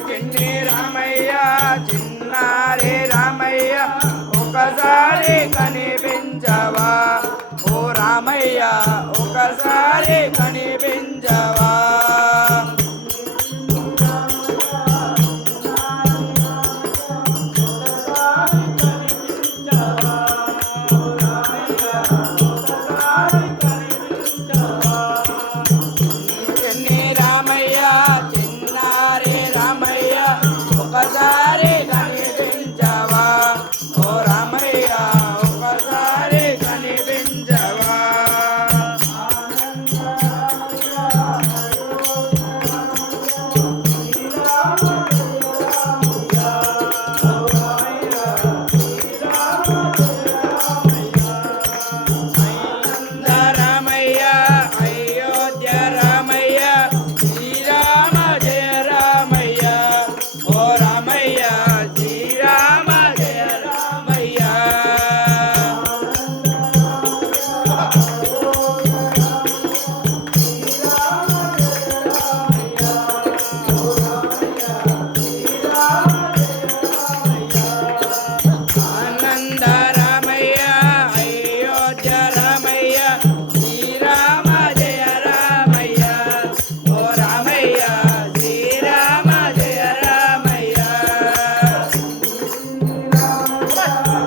చిన్ని రామయ్య చిన్నారి రామయ్య ఒకసారి కనిపించవా ఓ రామయ్య ఒకసారి కనిపించవా ఒకసారి కనిపించవా ఓ రామయ్య ఒకసారి కనిపించవా రామయ్య అయోధ్య రామయ్య శ్రీరామ జయ రామయ్య ఓ రామయ్య శ్రీరామ జయ రామయ్య ఆనంద రామయ్య అయోధ్య రామయ్య శ్రీరామ జయ రామయ్య ఓ రామయ్య శ్రీరామ జయ రామయ్య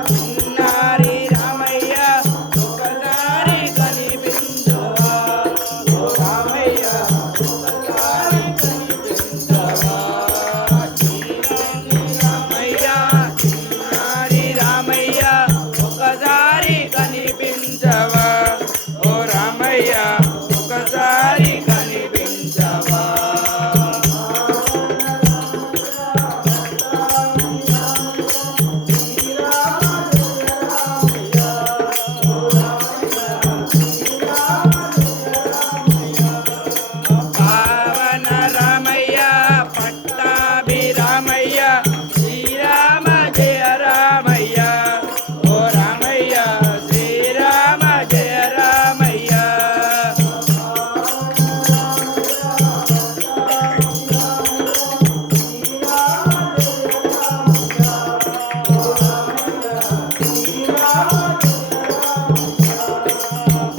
చిన్నారి రామయ్య ఒకసారి కనిపించవా ఓ రామయ్య ఒకసారి కనిపించవా రామయ్య చిన్నారి రామయ్య ఒకసారి కనిపించవా ఓ రామయ్య ఒకసారి కనిపించవా పావన రామయ్య పట్టాభి రామయ్య శ్రీరామ జయ రామయ్య ఓ రామయ్య శ్రీరామ జయ రామయ్య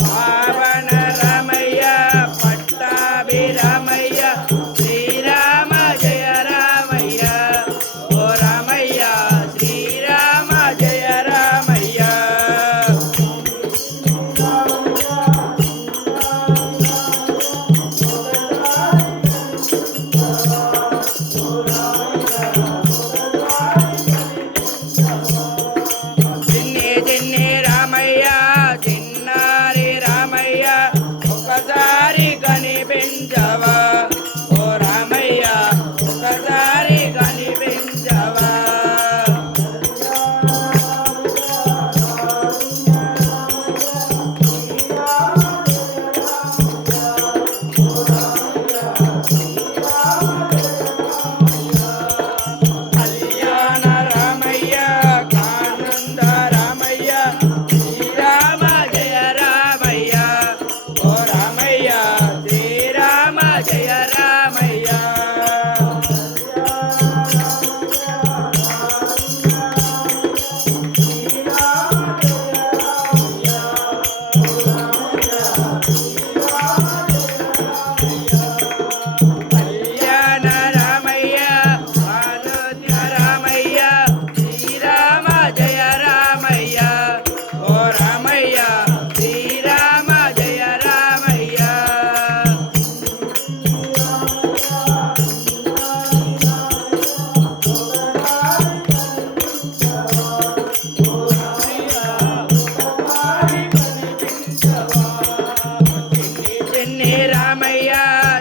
పావన రామయ్య పట్టాభి రామయ్య శ్రీరామ జయ రామయ్య ఓ రామయ్య శ్రీరామ జయ రామయ్య చిన్ని రామయ్య చిన్నారి రామయ్య ఒకసారి కనిపించవా ఓ రామయ్య ఒకసారి కనిపించవా కళ్యాణ రామయ్య కానంద రామయ్య శ్రీరామ జయ రామయ్య ఓ రామయ్య శ్రీరామ జయ రామయ్య కళ్యాణ రామయ్య అయోధ్య రామయ్య శ్రీరామ జయ రామయ్య ఓ రామయ్య శ్రీరామ జయ రామయ్య చిన్ని రామయ్య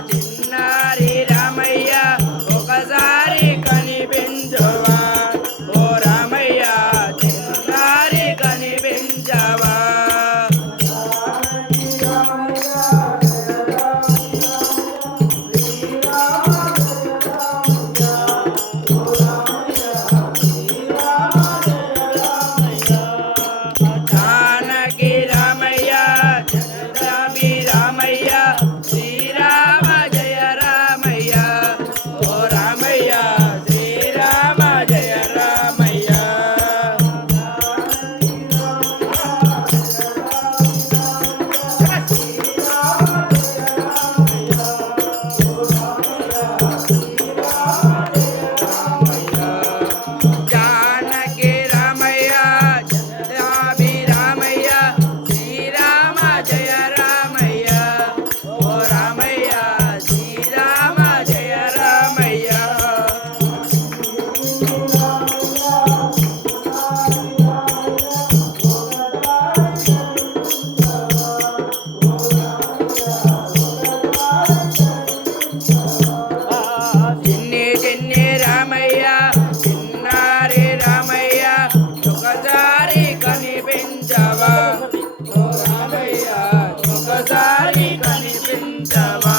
చిన్నారి రామయ్య ఒకసారి కనిపించవా ఓ రామయ్య చిన్నారి కనిపించవా జానకి రామయ్య కనిపించవా